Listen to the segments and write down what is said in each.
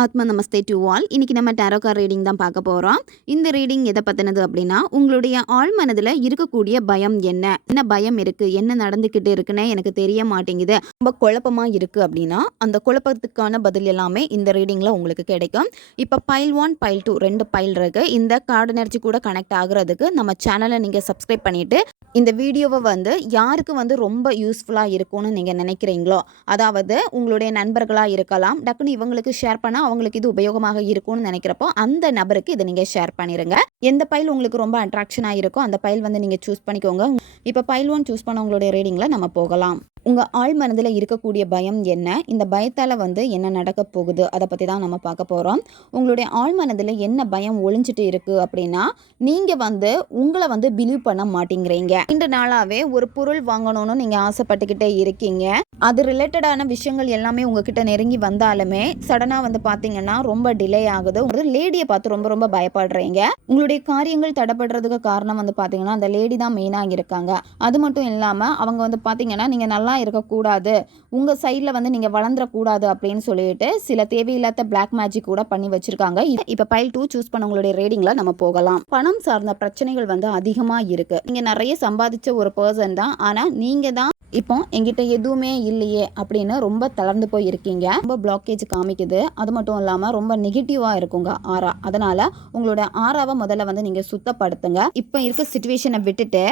ஆத்மா நமஸ்தே to all. இன்னைக்கு நம்ம டாரோ கார்ட் ரீடிங் தான் பார்க்க போகிறோம். இந்த ரீடிங் எதை பற்றினது அப்படின்னா, உங்களுடைய ஆழ் மனதில் இருக்கக்கூடிய பயம் என்ன பயம் இருக்குது, என்ன நடந்துக்கிட்டு இருக்குன்னு எனக்கு தெரிய மாட்டேங்குது, ரொம்ப குழப்பமாக இருக்குது அப்படின்னா, அந்த குழப்பத்துக்கான பதில் எல்லாமே இந்த ரீடிங்கில் உங்களுக்கு கிடைக்கும். இப்போ பைல் 1 பைல் 2 2 பைல் இருக்குது. இந்த கார்டு எனர்ஜி கூட கனெக்ட் ஆகுறதுக்கு நம்ம சேனலை நீங்கள் சப்ஸ்கிரைப் பண்ணிவிட்டு இந்த வீடியோவை யாருக்கு ரொம்ப யூஸ்ஃபுல்லாக இருக்கும்னு நீங்கள் நினைக்கிறீங்களோ, அதாவது உங்களுடைய நண்பர்களாக இருக்கலாம், டக்குன்னு இவங்களுக்கு ஷேர் பண்ணால் அவங்களுக்கு இது உபயோகமாக இருக்கும்னு நினைக்கிறப்போ அந்த நபருக்கு இதை நீங்கள் ஷேர் பண்ணிடுங்க. எந்த பைல் உங்களுக்கு ரொம்ப அட்ராக்ஷனாக இருக்கோ அந்த பைல் நீங்கள் சூஸ் பண்ணிக்கோங்க. இப்போ பைல் 1 சூஸ் பண்ணவங்களுடைய ரீடிங்கில் நம்ம போகலாம். உங்கள் ஆழ் மனதில் இருக்கக்கூடிய பயம் என்ன, இந்த பயத்தால் என்ன நடக்க போகுது, அதை பற்றி தான் நம்ம பார்க்க போகிறோம். உங்களுடைய ஆழ் மனதில் என்ன பயம் ஒளிஞ்சிட்டு இருக்குது அப்படின்னா, நீங்கள் உங்களை பிலீவ் பண்ண மாட்டேங்கிறீங்க. இந்த நாளாகவே ஒரு பொருள் வாங்கணும்னு நீங்கள் ஆசைப்பட்டுக்கிட்டே இருக்கீங்க. அது ரிலேட்டடான விஷயங்கள் எல்லாமே உங்ககிட்ட நெருங்கி வந்தாலுமே சடனாக பார்த்தீங்கன்னா ரொம்ப டிலே ஆகுது. ஒரு லேடியை பார்த்து ரொம்ப ரொம்ப பயப்படுறீங்க. உங்களுடைய காரியங்கள் தடைப்படுறதுக்கு காரணம் பார்த்தீங்கன்னா அந்த லேடி தான் மெயினாக இருக்காங்க. அது மட்டும் இல்லாமல் அவங்க பார்த்தீங்கன்னா நீங்கள் நல்லா இருக்கக்கூடாது, உங்கள் சைடில் நீங்கள் வளர்ந்துடக்கூடாது அப்படின்னு சொல்லிட்டு சில தேவையில்லாத பிளாக் மேஜிக் கூட பண்ணி வச்சிருக்காங்க. இப்போ பைல் 2 சூஸ் பண்ணவங்களுடைய ரீடிங்கில் நம்ம போகலாம். பணம் சார்ந்த பிரச்சனைகள் அதிகமாக இருக்குது. நீங்கள் நிறைய சம்பாதிச்ச ஒரு பர்சன் தான், ஆனால் நீங்கள் தான் இப்போ எங்கிட்ட எதுவுமே இல்லையே அப்படின்னு ரொம்ப தளர்ந்து போய் இருக்கீங்க. ரொம்ப பிளாக்கேஜ் காமிக்குது. அது மட்டும் இல்லாமல் ரொம்ப நெகட்டிவாக இருக்குங்க ஆரா. அதனால் உங்களோட ஆராவை முதல்ல நீங்கள் சுத்தப்படுத்துங்க. இப்போ இருக்க சிச்சுவேஷனை விட்டுட்டு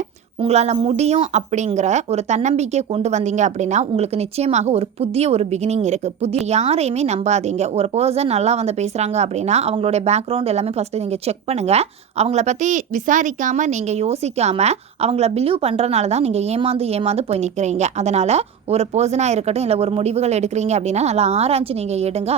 உங்களால் முடியும் அப்படிங்கிற ஒரு தன்னம்பிக்கை கொண்டு வந்தீங்க அப்படின்னா உங்களுக்கு நிச்சயமாக ஒரு புதிய பிகினிங் இருக்குது. புதிய யாரையுமே நம்பாதீங்க. ஒரு பர்சன் நல்லா பேசுகிறாங்க அப்படின்னா அவங்களுடைய பேக்ரவுண்ட் எல்லாமே ஃபஸ்ட்டு நீங்கள் செக் பண்ணுங்கள். அவங்கள பற்றி விசாரிக்காமல் நீங்கள் யோசிக்காமல் அவங்கள பிலீவ் பண்ணுறனால தான் நீங்கள் ஏமாந்து போய் நிற்கிறீங்க. அதனால் ஒரு பர்சனாக இருக்கட்டும் இல்லை ஒரு முடிவுகள் எடுக்கிறீங்க அப்படின்னா நல்லா ஆராய்ச்சி நீங்கள் எடுங்க.